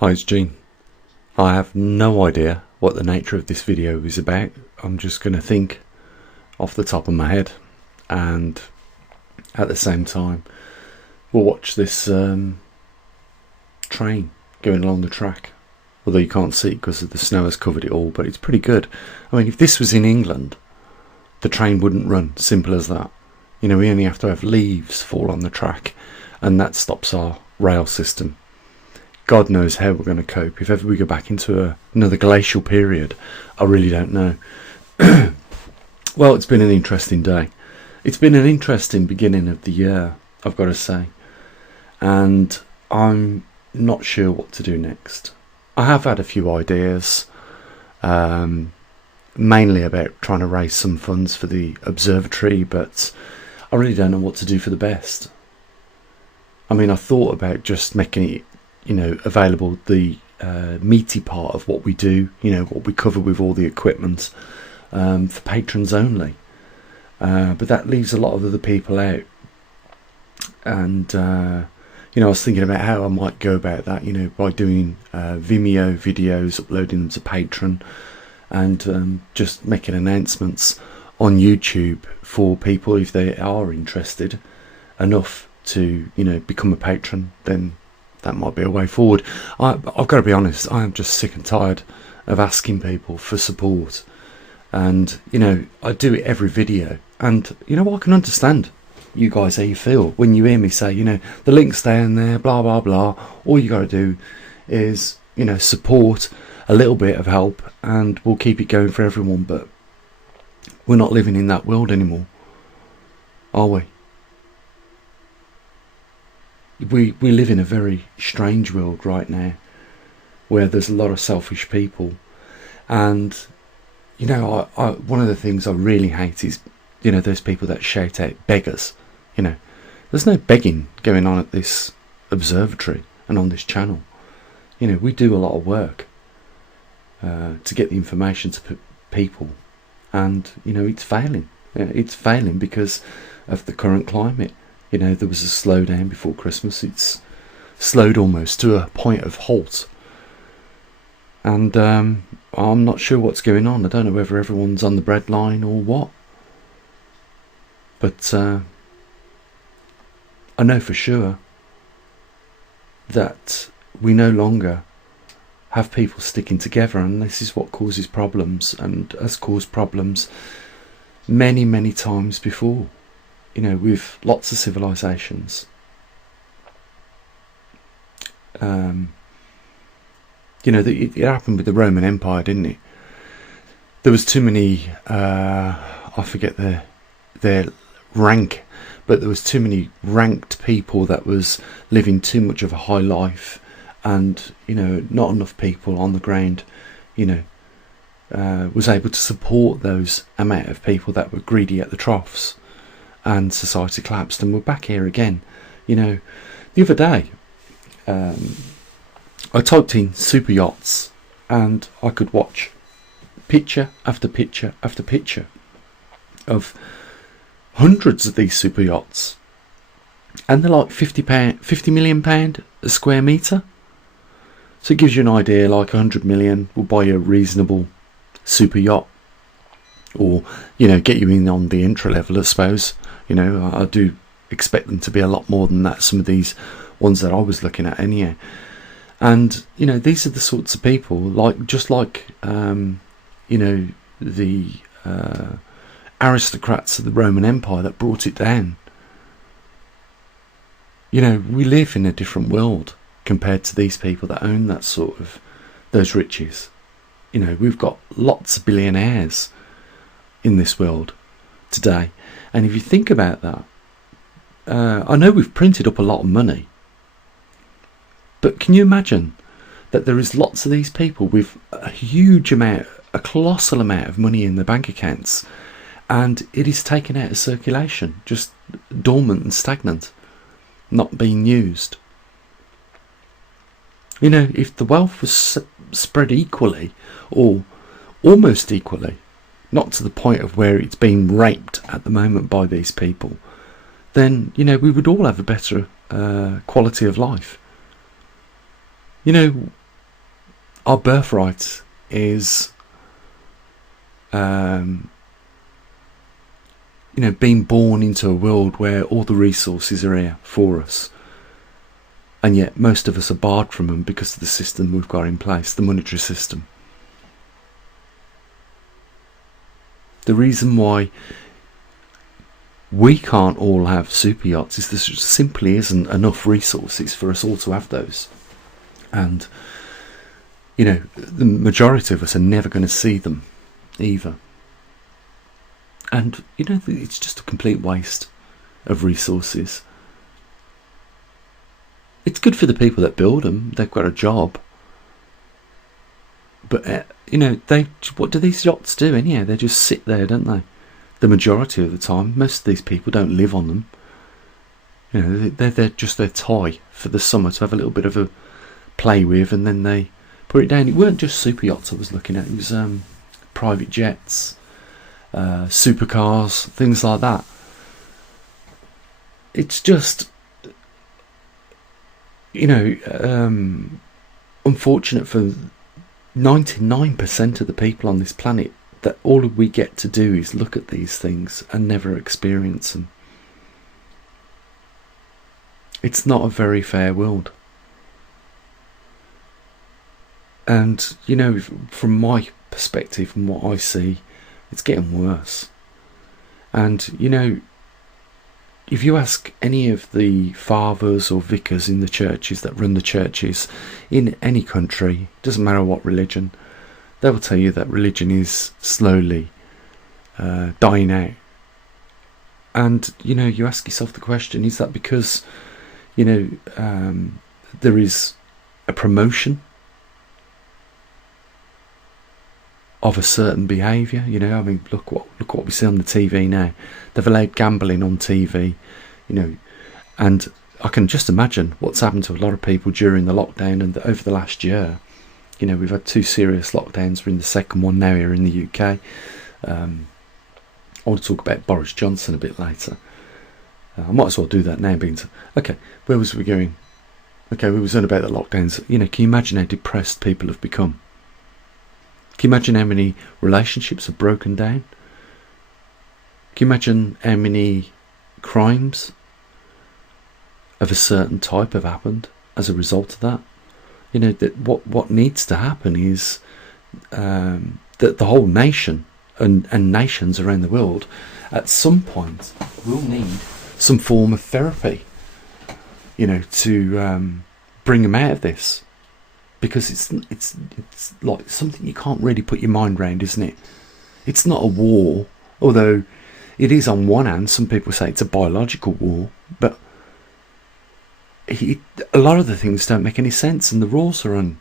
Hi, it's Gene. I have no idea what the nature of this video is about. I'm just going to think off the top of my head, and at the same time we'll watch this train going along the track, although you can't see it because the snow has covered it all, but it's pretty good. I mean, if this was in England, the train wouldn't run, simple as that. You know, we only have to have leaves fall on the track and that stops our rail system. God knows how we're going to cope if ever we go back into another glacial period. I really don't know. Well, it's been an interesting day. It's been an interesting beginning of the year, I've got to say, and I'm not sure what to do next. I have had a few ideas, mainly about trying to raise some funds for the observatory, but I really don't know what to do for the best. I mean, I thought about just making it, you know, available, the meaty part of what we do, you know, what we cover with all the equipment, for patrons only, but that leaves a lot of other people out. And you know, I was thinking about how I might go about that, you know, by doing Vimeo videos, uploading them to Patreon, and just making announcements on YouTube for people if they are interested enough to, you know, become a patron. Then that might be a way forward. I've got to be honest, I am just sick and tired of asking people for support. And, you know, I do it every video. And, you know, I can understand you guys how you feel when you hear me say, you know, the link's down there, blah, blah, blah. All you got to do is, you know, support a little bit of help and we'll keep it going for everyone. But we're not living in that world anymore, are we? We live in a very strange world right now where there's a lot of selfish people. And, you know, I one of the things I really hate is, you know, those people that shout out beggars. You know, there's no begging going on at this observatory and on this channel. You know, we do a lot of work to get the information to people, and, you know, it's failing. It's failing because of the current climate. You know, there was a slowdown before Christmas. It's slowed almost to a point of halt. And I'm not sure what's going on. I don't know whether everyone's on the breadline or what. But I know for sure that we no longer have people sticking together, and this is what causes problems, and has caused problems many, many times before. You know, with lots of civilizations. You know, it happened with the Roman Empire, didn't it? There was too many, I forget their rank, but there was too many ranked people that was living too much of a high life, and, you know, not enough people on the ground, you know, was able to support those amount of people that were greedy at the troughs. And society collapsed, and we're back here again. You know, the other day I typed in super yachts, and I could watch picture after picture after picture of hundreds of these super yachts, and they're like £50 million a square metre. So it gives you an idea, like 100 million will buy you a reasonable super yacht, or, you know, get you in on the intro level, I suppose. You know, I do expect them to be a lot more than that, some of these ones that I was looking at anyhow. And, you know, these are the sorts of people, like, just like, you know, the aristocrats of the Roman Empire that brought it down. You know, we live in a different world compared to these people that own that sort of, those riches. You know, we've got lots of billionaires in this world today. And if you think about that, I know we've printed up a lot of money, but can you imagine that there is lots of these people with a huge amount, a colossal amount of money in their bank accounts, and it is taken out of circulation, just dormant and stagnant, not being used. You know, if the wealth was spread equally, or almost equally, not to the point of where it's being raped at the moment by these people, then, you know, we would all have a better quality of life. You know, our birthright is, being born into a world where all the resources are here for us, and yet most of us are barred from them because of the system we've got in place, the monetary system. The reason why we can't all have super yachts is there simply isn't enough resources for us all to have those. And, the majority of us are never going to see them either. And, it's just a complete waste of resources. It's good for the people that build them. They've got a job. But, what do these yachts do anyhow? They just sit there, don't they? The majority of the time. Most of these people don't live on them. They're just their toy for the summer to have a little bit of a play with, and then they put it down. It weren't just super yachts I was looking at. It was private jets, supercars, things like that. It's just, unfortunate for 99% of the people on this planet that all we get to do is look at these things and never experience them. It's not a very fair world. And, from my perspective and what I see, it's getting worse. And, if you ask any of the fathers or vicars in the churches that run the churches in any country, doesn't matter what religion, they will tell you that religion is slowly dying out. And, you ask yourself the question, is that because, there is a promotion of a certain behaviour? Look what we see on the TV now. They've allowed gambling on TV, and I can just imagine what's happened to a lot of people during the lockdown and over the last year. We've had 2 serious lockdowns. We're in the second one now here in the UK. I want to talk about Boris Johnson a bit later. I might as well do that now. Okay, where was we going? Okay, we was on about the lockdowns. Can you imagine how depressed people have become? Can you imagine how many relationships have broken down? Can you imagine how many crimes of a certain type have happened as a result of that? That what needs to happen is that the whole nation and nations around the world at some point will need some form of therapy, to bring them out of this. Because it's like something you can't really put your mind around, isn't it? It's not a war, although it is on one hand. Some people say it's a biological war, but a lot of the things don't make any sense, and the rules are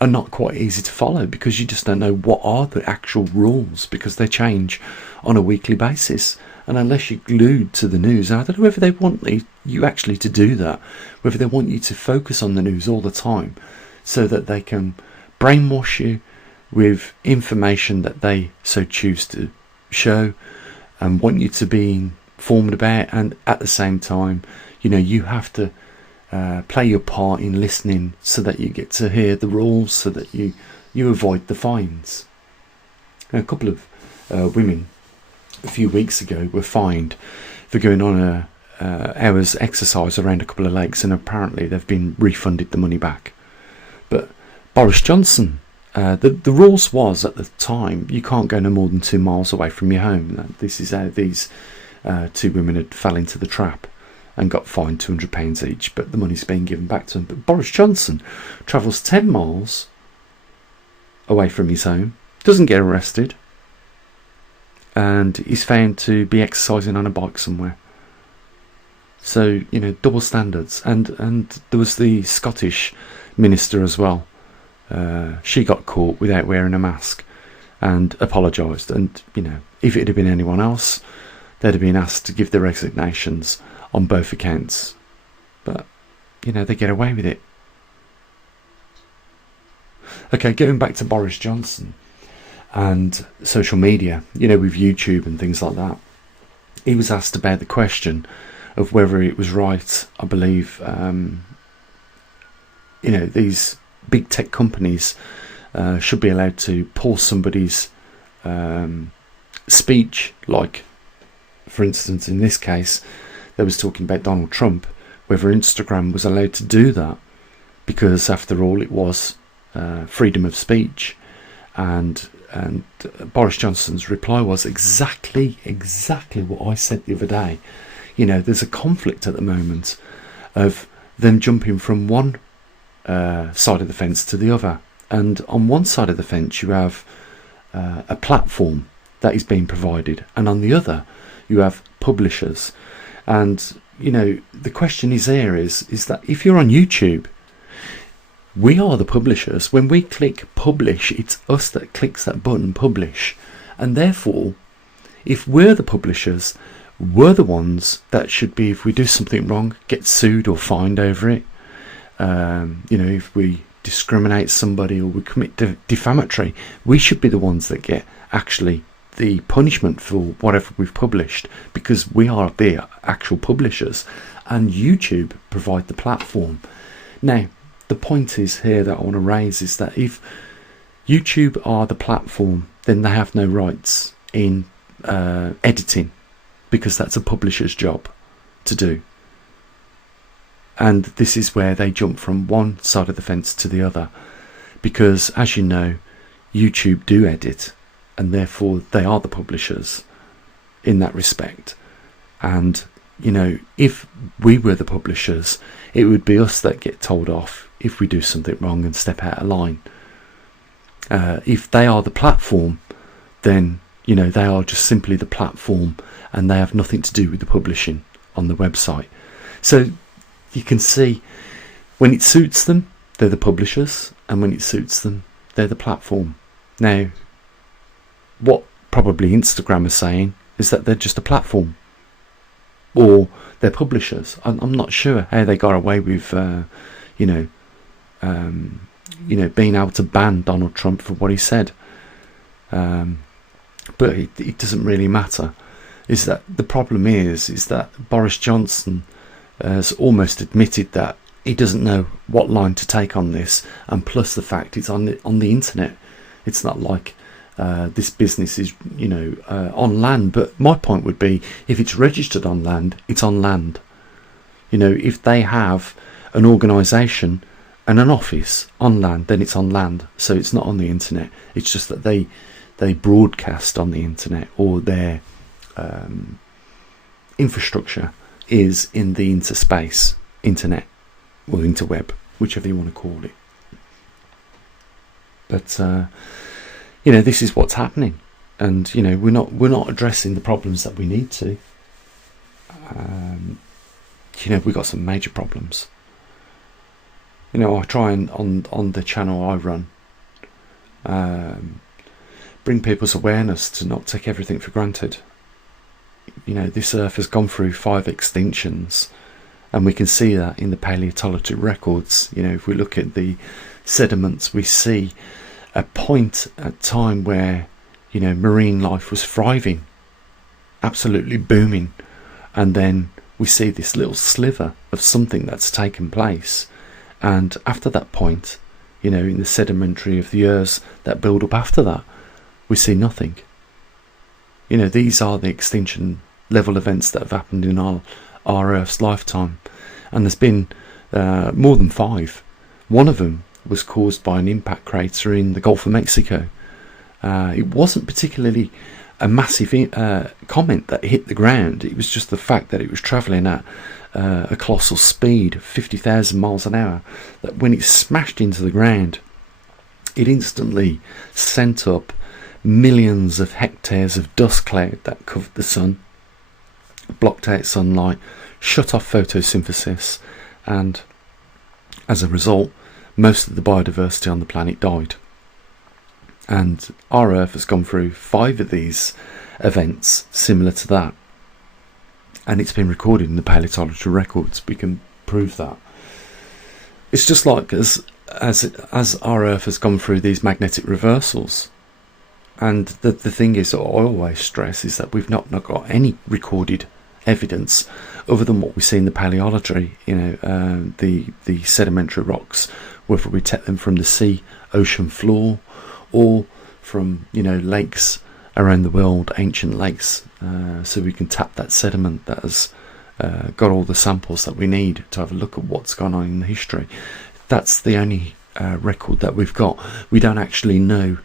not quite easy to follow because you just don't know what are the actual rules, because they change on a weekly basis. And unless you're glued to the news, and I don't know whether they want you actually to do that, whether they want you to focus on the news all the time so that they can brainwash you with information that they so choose to show and want you to be informed about, and at the same time, you have to play your part in listening so that you get to hear the rules, so that you avoid the fines. A couple of women a few weeks ago were fined for going on a hour's exercise around a couple of lakes, and apparently they've been refunded the money back. But Boris Johnson, the rules was at the time you can't go no more than 2 miles away from your home. This is how these 2 women had fell into the trap and got fined £200 each, but the money's being given back to them. But Boris Johnson travels 10 miles away from his home, doesn't get arrested, and is found to be exercising on a bike somewhere. So, double standards. And there was the Scottish minister as well. She got caught without wearing a mask and apologised. And, if it had been anyone else, they'd have been asked to give their resignations on both accounts. But, they get away with it. Okay, going back to Boris Johnson and social media, with YouTube and things like that. He was asked about the question of whether it was right, I believe, these big tech companies should be allowed to pull somebody's speech, like, for instance, in this case, they was talking about Donald Trump, whether Instagram was allowed to do that, because after all, it was freedom of speech. And Boris Johnson's reply was exactly what I said the other day. There's a conflict at the moment of them jumping from one side of the fence to the other. And on one side of the fence, you have a platform that is being provided, and on the other, you have publishers. And the question is that if you're on YouTube, we are the publishers. When we click publish, it's us that clicks that button publish, and therefore, if we're the publishers, we're the ones that should be, if we do something wrong, get sued or fined over it. If we discriminate somebody or we commit defamatory, we should be the ones that get actually the punishment for whatever we've published, because we are the actual publishers, and YouTube provide the platform. Now, the point is here that I want to raise is that if YouTube are the platform, then they have no rights in editing, because that's a publisher's job to do. And this is where they jump from one side of the fence to the other, because, as you know, YouTube do edit, and therefore they are the publishers in that respect. And if we were the publishers, it would be us that get told off if we do something wrong and step out of line. If they are the platform, then they are just simply the platform, and they have nothing to do with the publishing on the website. So you can see, when it suits them, they're the publishers, and when it suits them, they're the platform. Now, what probably Instagram is saying is that they're just a platform, or they're publishers. I'm not sure how they got away with being able to ban Donald Trump for what he said, but it doesn't really matter. Is that the problem is that Boris Johnson has almost admitted that he doesn't know what line to take on this, and plus the fact it's on the internet. It's not like this business is on land. But my point would be, if it's registered on land, it's on land. If they have an organisation and an office on land, then it's on land. So it's not on the internet. It's just that they broadcast on the internet, or their infrastructure is in the interspace, internet, or interweb, whichever you want to call it. But this is what's happening, and we're not addressing the problems that we need to. We've got some major problems. I try and on the channel I run, bring people's awareness to not take everything for granted. This earth has gone through 5 extinctions, and we can see that in the paleontological records. If we look at the sediments, we see a point at time where marine life was thriving, absolutely booming, and then we see this little sliver of something that's taken place, and after that point, in the sedimentary of the years that build up after that, we see nothing. These are the extinction level events that have happened in our Earth's lifetime, and there's been more than 5. One of them was caused by an impact crater in the Gulf of Mexico. It wasn't particularly a massive comet that hit the ground. It was just the fact that it was travelling at a colossal speed of 50,000 miles an hour, that when it smashed into the ground, it instantly sent up millions of hectares of dust cloud that covered the sun, blocked out sunlight, shut off photosynthesis, and as a result, most of the biodiversity on the planet died. And our Earth has gone through 5 of these events similar to that, and it's been recorded in the paleontological records. We can prove that. It's just like as our Earth has gone through these magnetic reversals. And the thing is, I always stress, is that we've not got any recorded evidence other than what we see in the paleontology, the sedimentary rocks, whether we take them from the sea, ocean floor, or from lakes around the world, ancient lakes, so we can tap that sediment that has got all the samples that we need to have a look at what's gone on in history. That's the only record that we've got. We don't actually know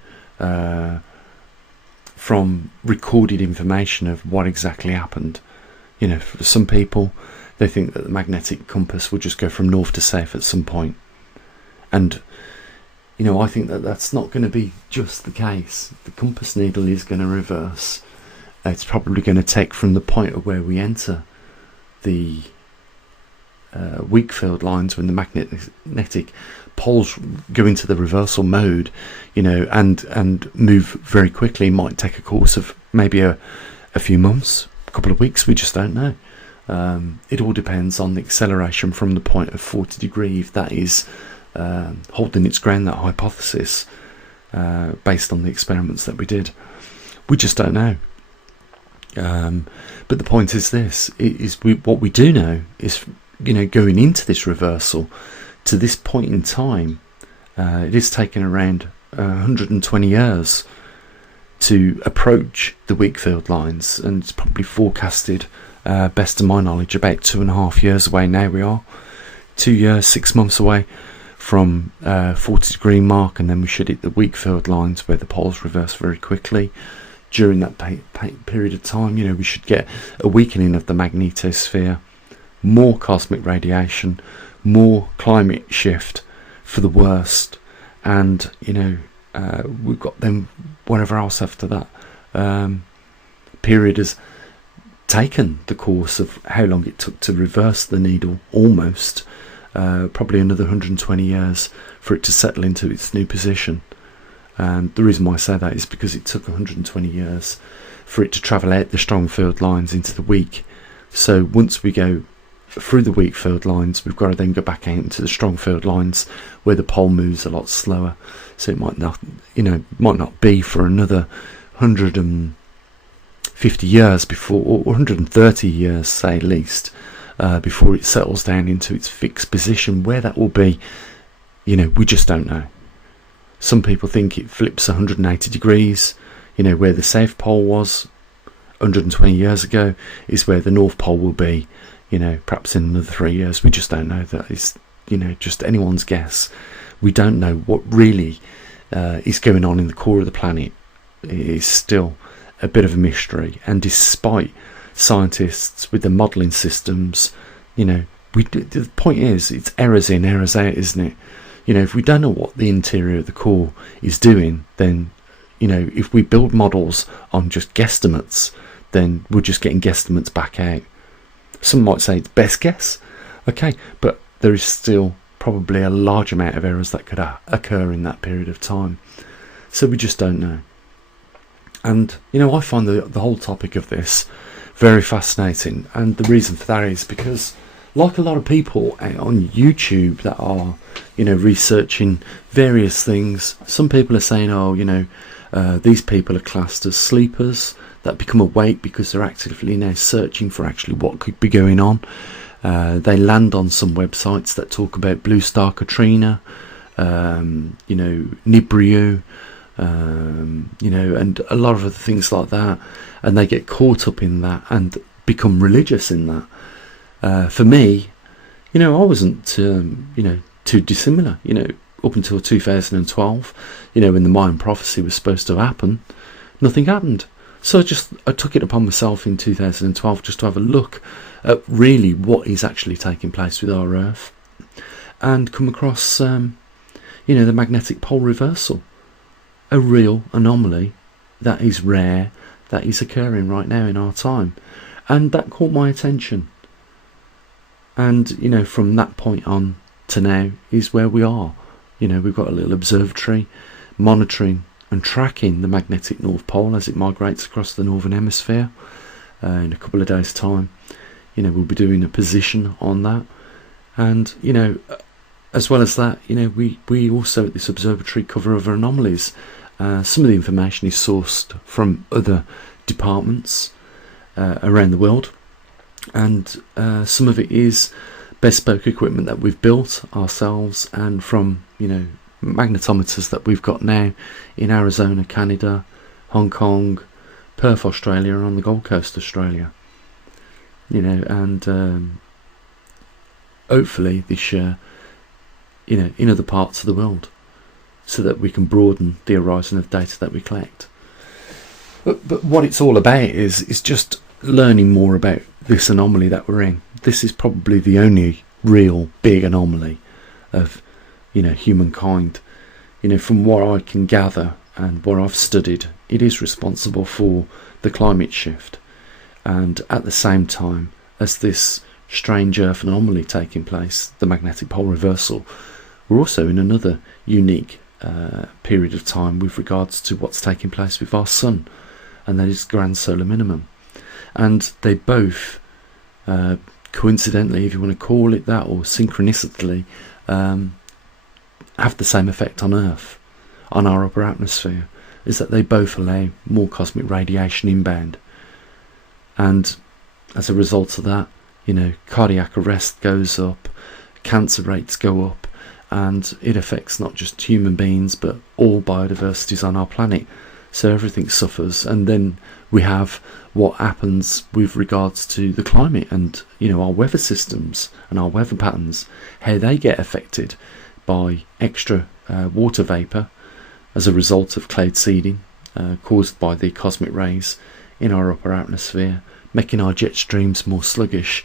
from recorded information of what exactly happened. For some people, they think that the magnetic compass will just go from north to south at some point, and I think that that's not going to be just the case. The compass needle is going to reverse. It's probably going to take from the point of where we enter the weak field lines, when the magnetic poles go into the reversal mode, and move very quickly. It might take a course of maybe a few months, a couple of weeks. We just don't know. It all depends on the acceleration from the point of 40 degrees, if that is holding its ground, that hypothesis, based on the experiments that we did. We just don't know. But the point is this: what we do know is, going into this reversal to this point in time, it is taking around 120 years to approach the weak field lines, and it's probably forecasted, best of my knowledge, about 2.5 years away now. We are 2 years, 6 months away from 40 degree mark, and then we should hit the weak field lines where the poles reverse very quickly. During that period of time, we should get a weakening of the magnetosphere, more cosmic radiation, more climate shift for the worst, and we've got then whatever else after that. Period has taken the course of how long it took to reverse the needle, almost probably another 120 years for it to settle into its new position. And the reason why I say that is because it took 120 years for it to travel out the strong field lines into the weak. So once we go through the weak field lines, we've got to then go back out into the strong field lines where the pole moves a lot slower. So it might not be for another 150 years before, or 130 years, say, at least, before it settles down into its fixed position. Where that will be, we just don't know. Some people think it flips 180 degrees, where the South Pole was 120 years ago is where the North Pole will be, perhaps in another 3 years. We just don't know. That is, just anyone's guess. We don't know what really is going on in the core of the planet. It is still a bit of a mystery, and despite scientists with the modelling systems, the point is, it's errors in, errors out, isn't it? If we don't know what the interior of the core is doing, then, if we build models on just guesstimates, then we're just getting guesstimates back out. Some might say it's best guess, okay, but there is still probably a large amount of errors that could occur in that period of time. So we just don't know. And, I find the whole topic of this very fascinating, and the reason for that is because, like a lot of people on YouTube that are, researching various things, some people are saying, these people are classed as sleepers that become awake because they're actively now searching for actually what could be going on. They land on some websites that talk about Blue Star Katrina, Nibiru, and a lot of other things like that, and they get caught up in that and become religious in that. For me, I wasn't, too dissimilar, up until 2012, when the Mayan prophecy was supposed to happen. Nothing happened. So I took it upon myself in 2012 just to have a look at really what is actually taking place with our Earth, and come across, the magnetic pole reversal, a real anomaly that is rare, that is occurring right now in our time, and that caught my attention. And, from that point on to now is where we are. We've got a little observatory monitoring and tracking the magnetic North Pole as it migrates across the Northern Hemisphere. In a couple of days' time, we'll be doing a position on that. And, as well as that, we also at this observatory cover other anomalies. Some of the information is sourced from other departments around the world. And some of it is bespoke equipment that we've built ourselves, and from, you know, magnetometers that we've got now in Arizona, Canada, Hong Kong, Perth, Australia, and on the Gold Coast, Australia. You know, and hopefully this year, you know, in other parts of the world, so that we can broaden the horizon of data that we collect. But what it's all about is just learning more about this anomaly that we're in. This is probably the only real big anomaly of, you know, humankind. You know, from what I can gather and what I've studied, it is responsible for the climate shift. And at the same time as this strange Earth anomaly taking place, the magnetic pole reversal, we're also in another unique period of time with regards to what's taking place with our sun, and that is grand solar minimum. And they both, coincidentally, if you want to call it that, or synchronistically, have the same effect on Earth, on our upper atmosphere, is that they both allow more cosmic radiation inbound. And as a result of that, you know, cardiac arrest goes up, cancer rates go up, and it affects not just human beings but all biodiversities on our planet. So everything suffers. And then we have what happens with regards to the climate and, you know, our weather systems and our weather patterns, how they get affected by extra water vapour as a result of cloud seeding caused by the cosmic rays in our upper atmosphere, making our jet streams more sluggish,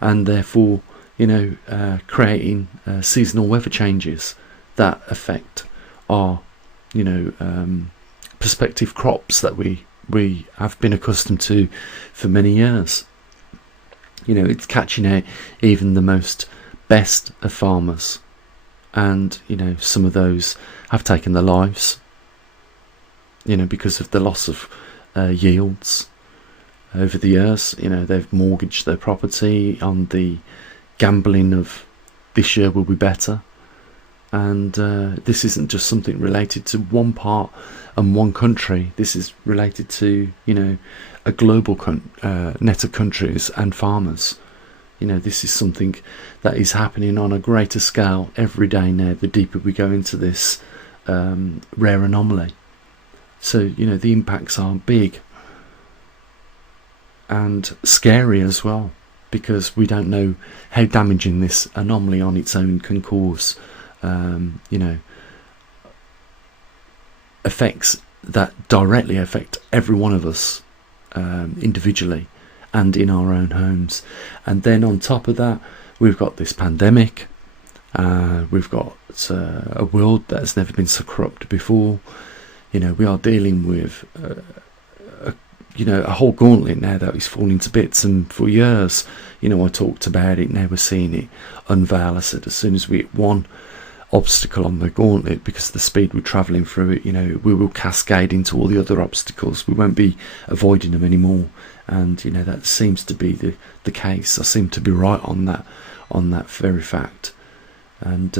and therefore, you know, creating seasonal weather changes that affect our, you know, prospective crops that we have been accustomed to for many years. You know, it's catching out even the most best of farmers, and, you know, some of those have taken their lives, you know, because of the loss of yields over the years. You know, they've mortgaged their property on the gambling of this year will be better. And this isn't just something related to one part and one country. This is related to, you know, a global net of countries and farmers. You know, this is something that is happening on a greater scale every day now, the deeper we go into this rare anomaly. So, you know, the impacts are big and scary as well, because we don't know how damaging this anomaly on its own can cause. You know, effects that directly affect every one of us individually and in our own homes. And then on top of that, we've got this pandemic. We've got a world that has never been so corrupt before. You know, we are dealing with you know, a whole gauntlet now that is falling to bits. And for years, you know, I talked about it. Now we're seeing it unveil. I said, as soon as we hit one obstacle on the gauntlet, because of the speed we're travelling through it, you know, we will cascade into all the other obstacles. We won't be avoiding them anymore. And, you know, that seems to be the case. I seem to be right on that very fact. And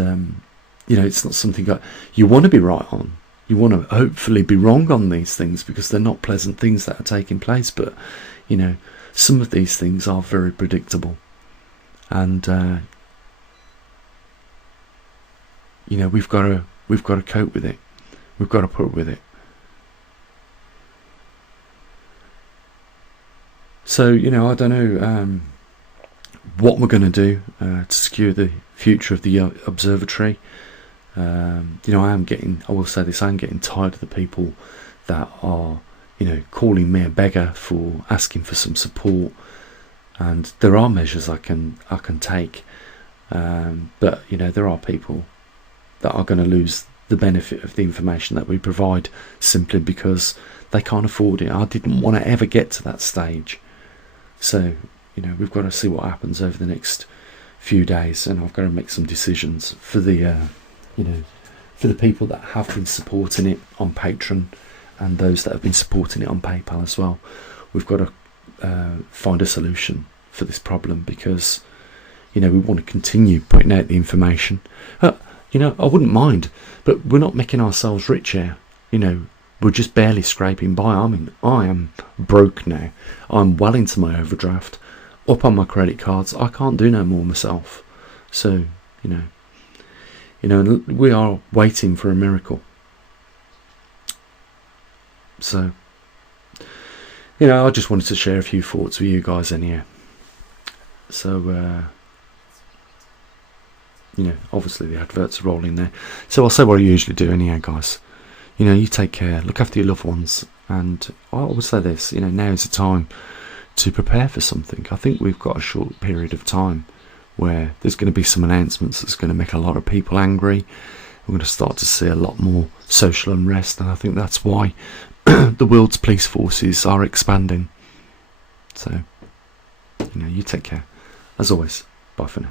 you know, it's not something you want to be right on. You want to hopefully be wrong on these things, because they're not pleasant things that are taking place. But, you know, some of these things are very predictable. And you know, we've got to cope with it. We've got to put up with it. So, you know, I don't know what we're going to do to secure the future of the observatory. You know, I will say this, I am getting tired of the people that are, you know, calling me a beggar for asking for some support. And there are measures I can take, but, you know, there are people that are going to lose the benefit of the information that we provide simply because they can't afford it. I didn't want to ever get to that stage. So, you know, we've got to see what happens over the next few days, and I've got to make some decisions for the, you know, for the people that have been supporting it on Patreon and those that have been supporting it on PayPal as well. We've got to find a solution for this problem, because, you know, we want to continue putting out the information. You know, I wouldn't mind, but we're not making ourselves rich here. You know, we're just barely scraping by. I mean, I am broke now. I'm well into my overdraft. up on my credit cards. I can't do no more myself. So, we are waiting for a miracle. So, I just wanted to share a few thoughts with you guys anyhow. So, obviously the adverts are rolling there. So I'll say what I usually do anyhow, guys. You take care, look after your loved ones, and I always say this, now is the time to prepare for something. I think we've got a short period of time where there's going to be some announcements that's going to make a lot of people angry. We're going to start to see a lot more social unrest, and I think that's why the world's police forces are expanding. So, you take care. As always, bye for now.